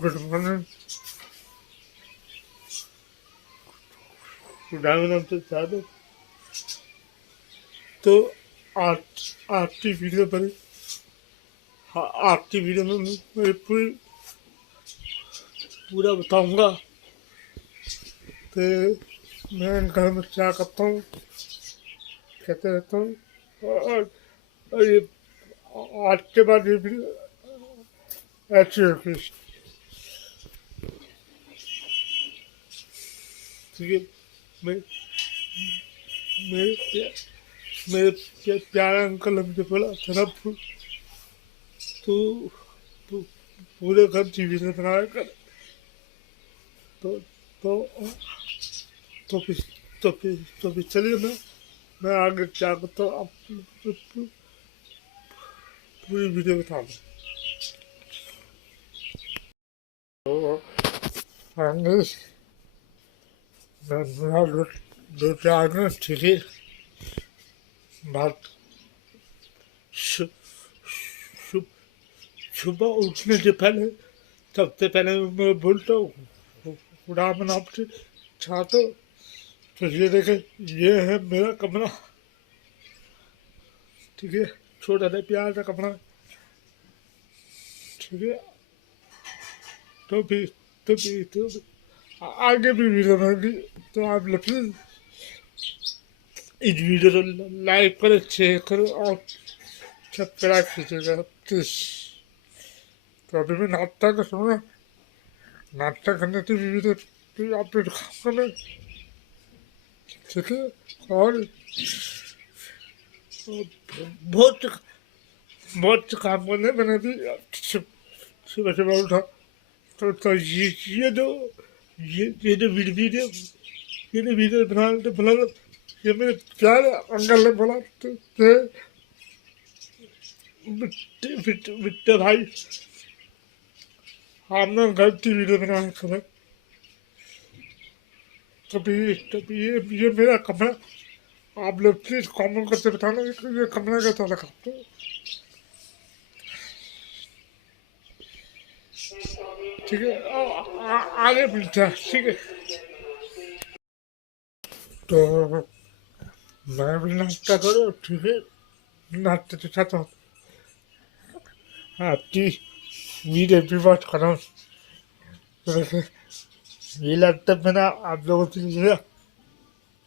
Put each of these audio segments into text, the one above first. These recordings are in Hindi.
Good morning. डायमंड चाहते तो आज आज की वीडियो पर आज की वीडियो में मैं पूरा बताऊंगा तो मैं घर में क्या करता हूँ, कहते रहता हूँ। और ये आज के बाद ये वीडियो ऐसी होगी, ठीक है। मैं मेरे प्यारे अंकल ने मुझे बोला तेरा तू तू पूरे घर टीवी से बनाया कर। तो तो तो फिर तो फिर चलिए मैं आगे क्या करता हूँ, आप पूरी वीडियो बताऊँगा। तो मेरा दो चार दिन ठीक है। बात सुबह उठने से पहले सबसे पहले मैं बोलता हूँ खुदा आपसे चाहता हूँ। तो ये देखे, ये है मेरा कमरा, ठीक है। छोटा सा प्यार का कमरा, ठीक है। तो आगे भी वीडियो बनाऊंगी, तो आप लोग इस वीडियो को लाइक करो, शेयर करो और सब्सक्राइब कीजिएगा प्लीज। तो अभी मैं नाश्ता का समय, नाश्ता करने की वीडियो आप दिखाऊंगा मैं, ठीक है। और बहुत बहुत काम करने मैंने भी सुबह सुबह उठा तो ये जो वीडियो बना ये मेरे प्यारे अंकल ने बोला बिट्टे भाई आपने गलती वीडियो बनाया करें। तभी ये मेरा कमरा, आप लोग प्लीज कमेंट करके बताना कि ये कमरा कैसा लगा आपको। ठीक है, आगे मिलता है, ठीक है। तो मैं भी नाश्ता करो, ठीक है। नाश्ते के साथ आपकी वीडियो भी बात करो। ये लगता है मैंने आप लोगों से लिया,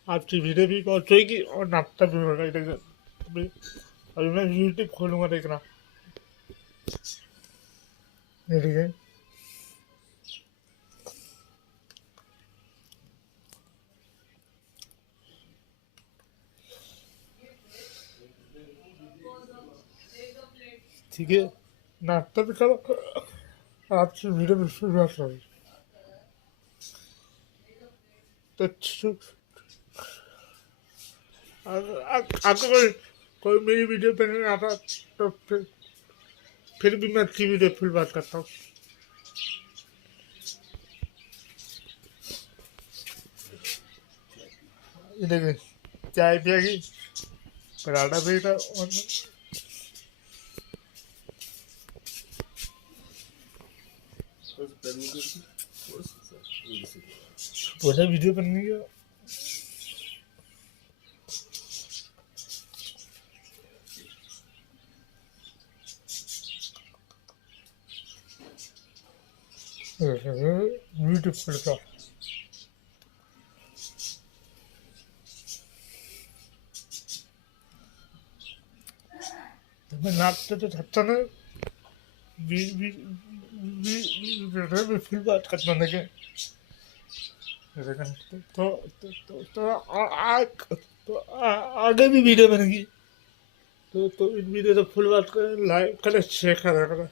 आपकी वीडियो भी पहुँचेगी और नाश्ता भी होगा इधर। अभी मैं यूट्यूब खोलूँगा, देखना, ठीक है। ठीक है, नाश्ता भी करो, आपकी वीडियो भी शुरुआत होगी। तो आपको कोई मेरी वीडियो पे नहीं आता तो फिर भी मैं अच्छी वीडियो फिर बात करता हूँ। ये देखिए, चाय पिएगी, पराठा भी था, बोला वीडियो बनने का। यूट्यूब पर था, मैं नाचते तो थकता ना, फिर बात करना लगे। तो आगे भी वीडियो बनेगी, तो इन वीडियो तो फुल बात करें, लाइक करें, शेयर करें।